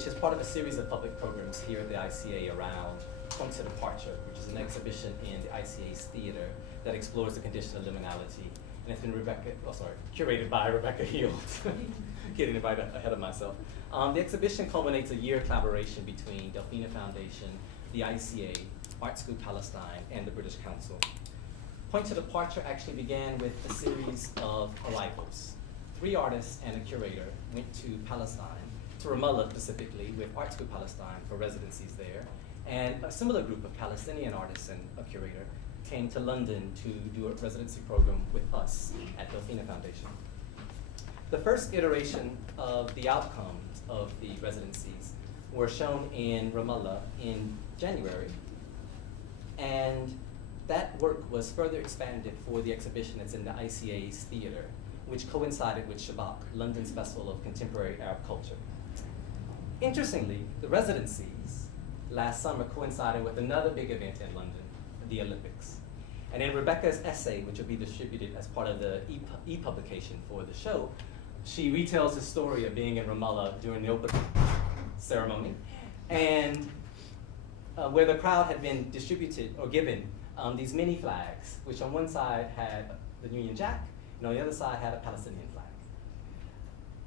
which is part of a series of public programs here at the ICA around Point to Departure, which is an exhibition in the ICA's theater that explores the condition of liminality. And it's been curated by Rebecca Heald. Getting it right ahead of myself. The exhibition culminates a year collaboration between Delphina Foundation, the ICA, Art School Palestine, and the British Council. Point to Departure actually began with a series of arrivals. 3 artists and a curator went to Palestine, to Ramallah specifically, with Art School Palestine for residencies there. And a similar group of Palestinian artists and a curator came to London to do a residency program with us at Delphina Foundation. The first iteration of the outcomes of the residencies were shown in Ramallah in January, and that work was further expanded for the exhibition that's in the ICA's theater, which coincided with Shabak, London's Festival of Contemporary Arab Culture. Interestingly, the residencies last summer coincided with another big event in London, the Olympics. And in Rebecca's essay, which will be distributed as part of the e-publication for the show, she retells the story of being in Ramallah during the opening ceremony, and where the crowd had been distributed or given these mini flags, which on one side had the Union Jack, and on the other side had a Palestinian flag.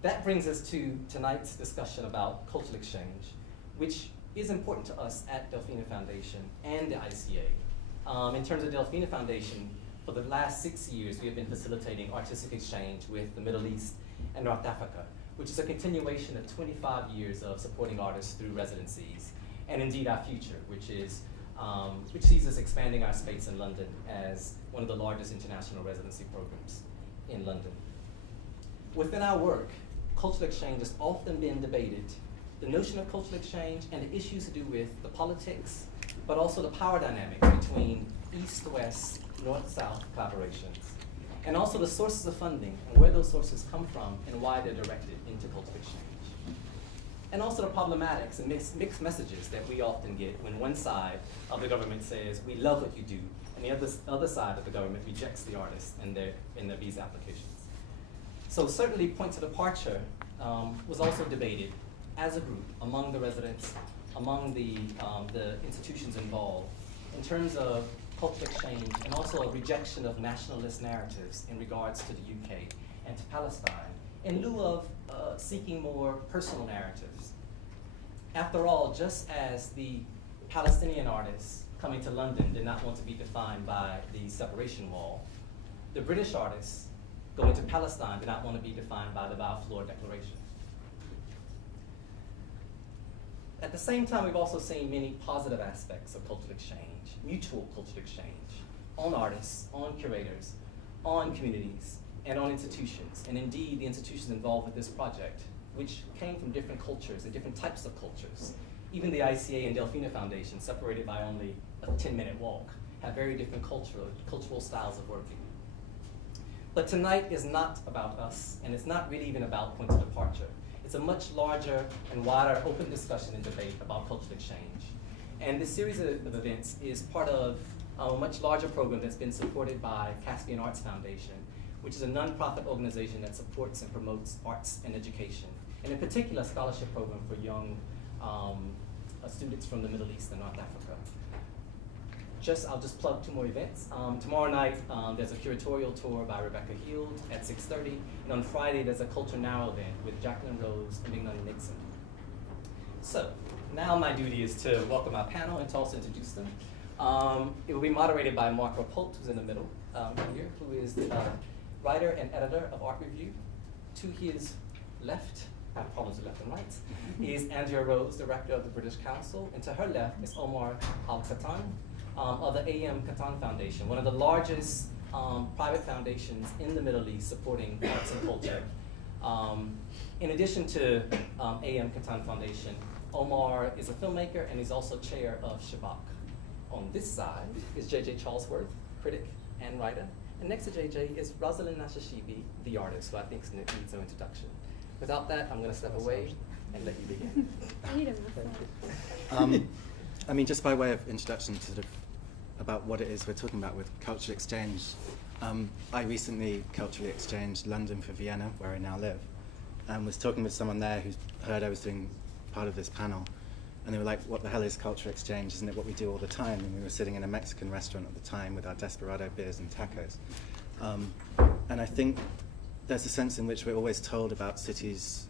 That brings us to tonight's discussion about cultural exchange, which is important to us at Delphina Foundation and the ICA. In terms of Delphina Foundation, for the last 6 years, we have been facilitating artistic exchange with the Middle East and North Africa, which is a continuation of 25 years of supporting artists through residencies, and indeed our future, which sees us expanding our space in London as one of the largest international residency programs in London. Within our work, cultural exchange has often been debated. The notion of cultural exchange and the issues to do with the politics, but also the power dynamics between East-West, North-South collaborations, and also the sources of funding and where those sources come from and why they're directed into cultural exchange. And also the problematics and mixed messages that we often get when one side of the government says, we love what you do, and the other side of the government rejects the artists in their visa applications. So certainly Point to Departure was also debated as a group among the residents, among the institutions involved, in terms of cultural exchange and also a rejection of nationalist narratives in regards to the UK and to Palestine, in lieu of seeking more personal narratives. After all, just as the Palestinian artists coming to London did not want to be defined by the separation wall, the British artists going to Palestine did not want to be defined by the Balfour Declaration. At the same time, we've also seen many positive aspects of cultural exchange, mutual cultural exchange, on artists, on curators, on communities, and on institutions. And indeed, the institutions involved with this project, which came from different cultures and different types of cultures. Even the ICA and Delphina Foundation, separated by only a 10-minute walk, have very different cultural styles of working. But tonight is not about us, and it's not really even about Point to Departure. It's a much larger and wider open discussion and debate about cultural exchange. And this series of events is part of a much larger program that's been supported by Caspian Arts Foundation, which is a nonprofit organization that supports and promotes arts and education, and in particular, a scholarship program for young students from the Middle East and North Africa. I'll just plug 2 more events. Tomorrow night, there's a curatorial tour by Rebecca Heald at 6:30, and on Friday, there's a Culture Now event with Jacqueline Rose and Mignon Nixon. So, now my duty is to welcome our panel and to also introduce them. It will be moderated by Mark Rappolt, who's in the middle here, who is the writer and editor of Art Review. To his left, I have problems with left and right, is Andrea Rose, director of the British Council, and to her left is Omar Al-Qattan of the Al-Qattan Foundation, one of the largest private foundations in the Middle East supporting arts and culture. In addition to Al-Qattan Foundation, Omar is a filmmaker and he's also chair of Shabak. On this side is JJ Charlesworth, critic and writer. And next to JJ is Rosalind Nashashibi, the artist, who I think needs no introduction. Without that, I'm going to step away and let you begin. I need a muffler. I mean, just by way of introduction to sort of about what it is we're talking about with cultural exchange, I recently culturally exchanged London for Vienna, where I now live, and was talking with someone there who heard I was doing part of this panel, and they were like, what the hell is cultural exchange? Isn't it what we do all the time? And we were sitting in a Mexican restaurant at the time with our Desperado beers and tacos. And I think there's a sense in which we're always told about cities,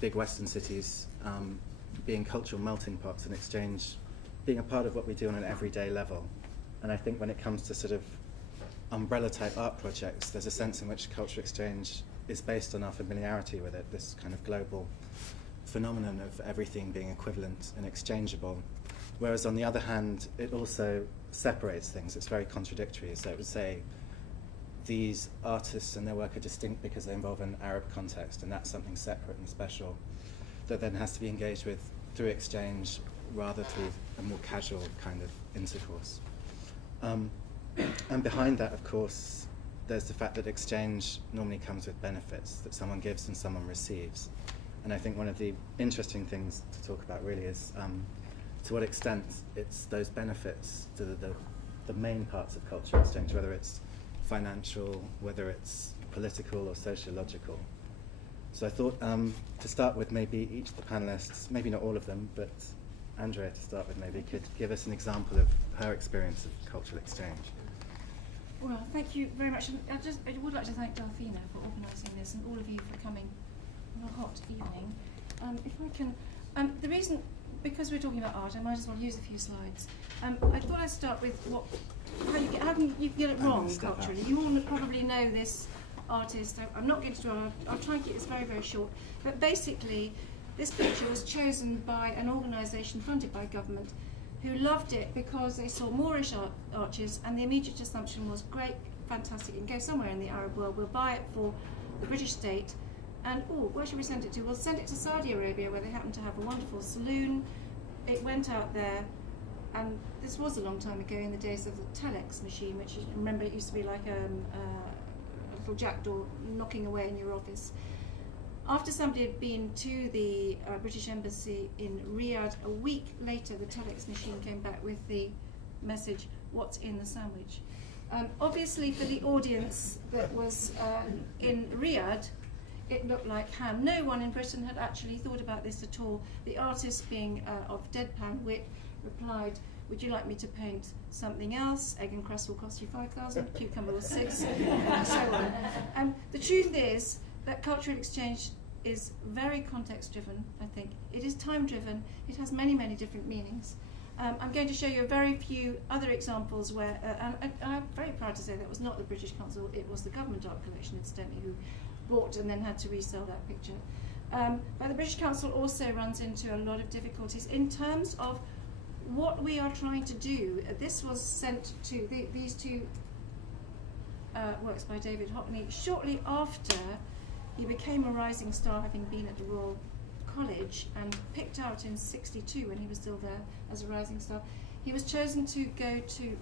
big Western cities, being cultural melting pots and exchange, being a part of what we do on an everyday level. And I think when it comes to sort of umbrella-type art projects, there's a sense in which cultural exchange is based on our familiarity with it, this kind of global phenomenon of everything being equivalent and exchangeable. Whereas on the other hand, it also separates things. It's very contradictory. So it would say these artists and their work are distinct because they involve an Arab context, and that's something separate and special that then has to be engaged with through exchange rather through a more casual kind of intercourse. And behind that, of course, there's the fact that exchange normally comes with benefits, that someone gives and someone receives. And I think one of the interesting things to talk about really is to what extent it's those benefits to the main parts of cultural exchange, whether it's financial, whether it's political or sociological. So I thought to start with maybe each of the panelists, maybe not all of them, but Andrea to start with maybe could give us an example of her experience of cultural exchange. Well, thank you very much. And I would like to thank Delphina for organising this and all of you for coming on a hot evening. If I can, the reason, because we're talking about art, I might as well use a few slides. I thought I'd start with how can you get it wrong culturally. You all probably know this artist. I'm not going to do it. I'll try and keep this very, very short. But basically, this picture was chosen by an organisation funded by government who loved it because they saw Moorish arches, and the immediate assumption was, great, fantastic, it can go somewhere in the Arab world, we'll buy it for the British state, and where should we send it to? We'll send it to Saudi Arabia, where they happen to have a wonderful saloon. It went out there, and this was a long time ago in the days of the telex machine, which you remember, it used to be like a little jackdaw knocking away in your office. After somebody had been to the British Embassy in Riyadh, a week later the telex machine came back with the message, "What's in the sandwich?" Obviously for the audience that was in Riyadh, it looked like ham. No one in Britain had actually thought about this at all. The artist, being of deadpan wit, replied, "Would you like me to paint something else? Egg and crust will cost you 5,000, cucumber will 6, and so on." The truth is that cultural exchange is very context-driven, I think. It is time-driven. It has many, many different meanings. I'm going to show you a very few other examples where, and I'm very proud to say that was not the British Council, it was the government art collection, incidentally, who bought and then had to resell that picture. But the British Council also runs into a lot of difficulties in terms of what we are trying to do. This was sent to these two works by David Hockney shortly after he became a rising star, having been at the Royal College and picked out in '62 when he was still there as a rising star. He was chosen to go to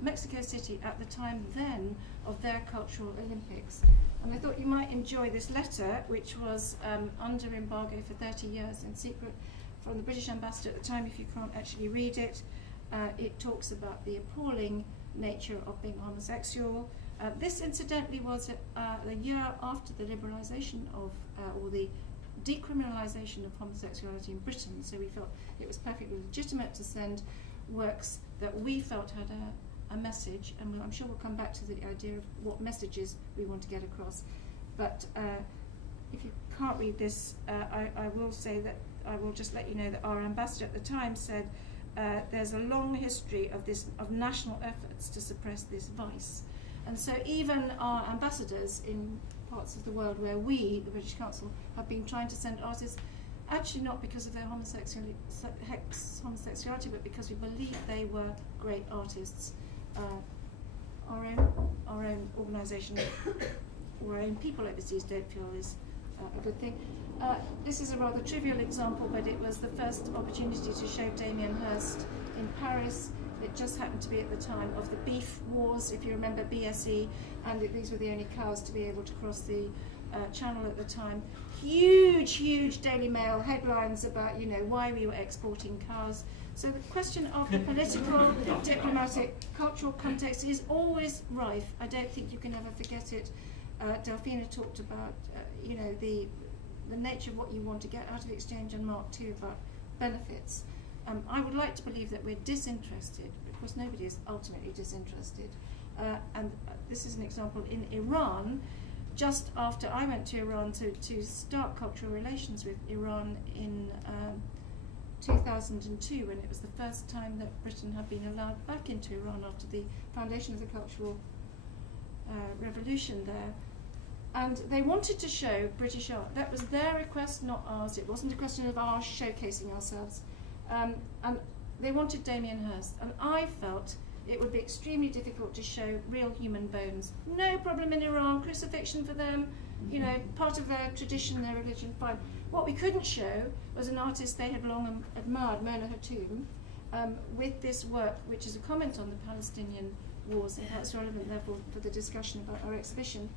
Mexico City at the time then of their Cultural Olympics. And I thought you might enjoy this letter, which was under embargo for 30 years in secret from the British ambassador at the time. If you can't actually read it, it talks about the appalling nature of being homosexual. This incidentally was the year after the liberalisation of, or the decriminalisation of homosexuality in Britain, so we felt it was perfectly legitimate to send works that we felt had a message, and I'm sure we'll come back to the idea of what messages we want to get across. But if you can't read this, I will say that, I will just let you know that our ambassador at the time said there's a long history of national efforts to suppress this vice. And so even our ambassadors in parts of the world where we, the British Council, have been trying to send artists, actually not because of their homosexuality, but because we believe they were great artists. Our own organisation, or our own people overseas don't feel is a good thing. This is a rather trivial example, but it was the first opportunity to show Damien Hirst in Paris. It just happened to be at the time of the beef wars, if you remember BSE, and these were the only cows to be able to cross the channel at the time. Huge Daily Mail headlines about, why we were exporting cows. So the question of the political, diplomatic, cultural context is always rife. I don't think you can ever forget it. Delphina talked about, the nature of what you want to get out of exchange, and Mark 2 about benefits. I would like to believe that we're disinterested, because nobody is ultimately disinterested. And this is an example in Iran. Just after I went to Iran to start cultural relations with Iran in 2002, when it was the first time that Britain had been allowed back into Iran after the foundation of the Cultural Revolution there. And they wanted to show British art. That was their request, not ours. It wasn't a question of ours showcasing ourselves. And they wanted Damien Hirst. And I felt it would be extremely difficult to show real human bones. No problem in Iran, crucifixion for them, you know, part of their tradition, their religion, fine. What we couldn't show was an artist they had long admired, Mona Hatoum, with this work, which is a comment on the Palestinian wars, and that's relevant therefore for the discussion about our exhibition.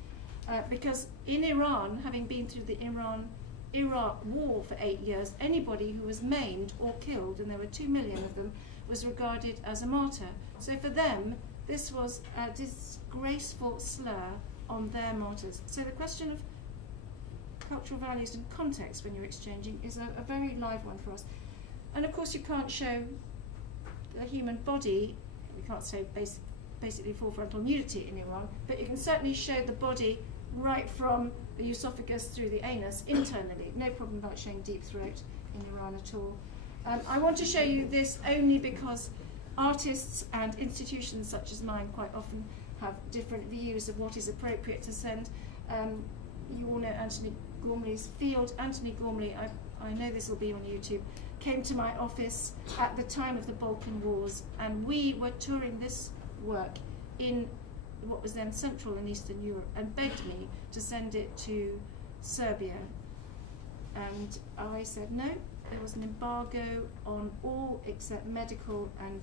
Because in Iran, having been through the Iran-Iraq war for 8 years, anybody who was maimed or killed, and there were 2 million of them, was regarded as a martyr. So for them, this was a disgraceful slur on their martyrs. So the question of cultural values and context when you're exchanging is a very live one for us. And of course you can't show the human body, we can't say basically full frontal nudity in Iran, but you can certainly show the body right from the esophagus through the anus internally. No problem about showing deep throat in Iran at all. I want to show you this only because artists and institutions such as mine quite often have different views of what is appropriate to send. You all know Anthony Gormley's field. Anthony Gormley, I know this will be on YouTube, came to my office at the time of the Balkan Wars, and we were touring this work in what was then Central and Eastern Europe, and begged me to send it to Serbia. And I said no. There was an embargo on all except medical and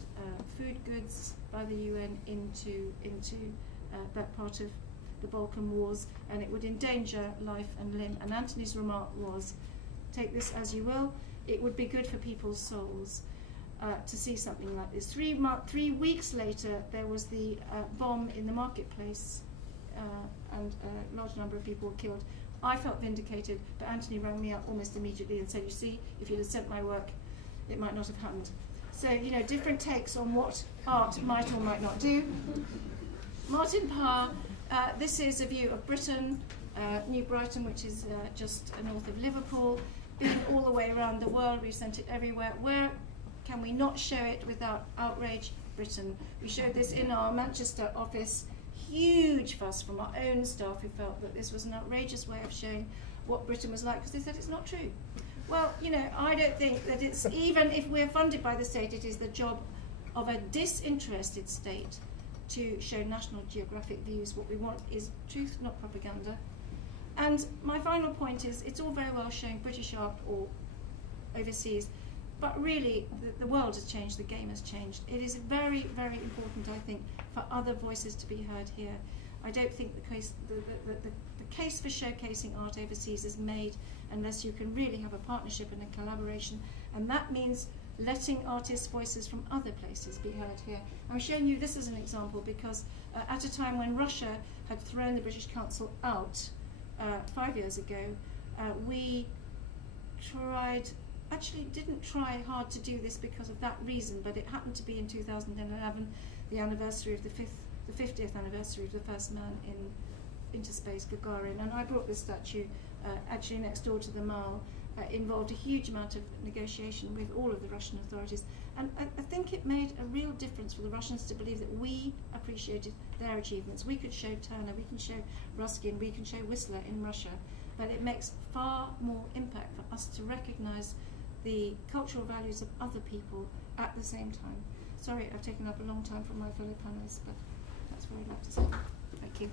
food goods by the UN into that part of the Balkan Wars, and it would endanger life and limb. And Anthony's remark was, take this as you will, it would be good for people's souls to see something like this. 3 weeks later, there was the bomb in the marketplace, and a large number of people were killed. I felt vindicated, but Anthony rang me up almost immediately and said, you see, if you'd have sent my work, it might not have happened. So, you know, different takes on what art might or might not do. Martin Parr, this is a view of Britain, New Brighton, which is just north of Liverpool. Been all the way around the world, we've sent it everywhere. Where can we not show it without outrage? Britain. We showed this in our Manchester office. Huge fuss from our own staff who felt that this was an outrageous way of showing what Britain was like, because they said it's not true. Well, you know, I don't think that it's, even if we're funded by the state, it is the job of a disinterested state to show National Geographic views. What we want is truth, not propaganda. And my final point is, it's all very well showing British art or overseas, but really the world has changed, the game has changed. It is very, very important, I think, for other voices to be heard here. I don't think the case for showcasing art overseas is made unless you can really have a partnership and a collaboration, and that means letting artists' voices from other places be heard here. I'm showing you this as an example because at a time when Russia had thrown the British Council out 5 years ago, we didn't try hard to do this because of that reason, but it happened to be in 2011, the anniversary of the 50th anniversary of the first man into space, Gagarin, and I brought this statue actually next door to the Mall. Involved a huge amount of negotiation with all of the Russian authorities, and I think it made a real difference for the Russians to believe that we appreciated their achievements. We could show Turner, we can show Ruskin, we can show Whistler in Russia, but it makes far more impact for us to recognise the cultural values of other people at the same time. Sorry, I've taken up a long time from my fellow panellists, but that's what I'd like to say. Thank you.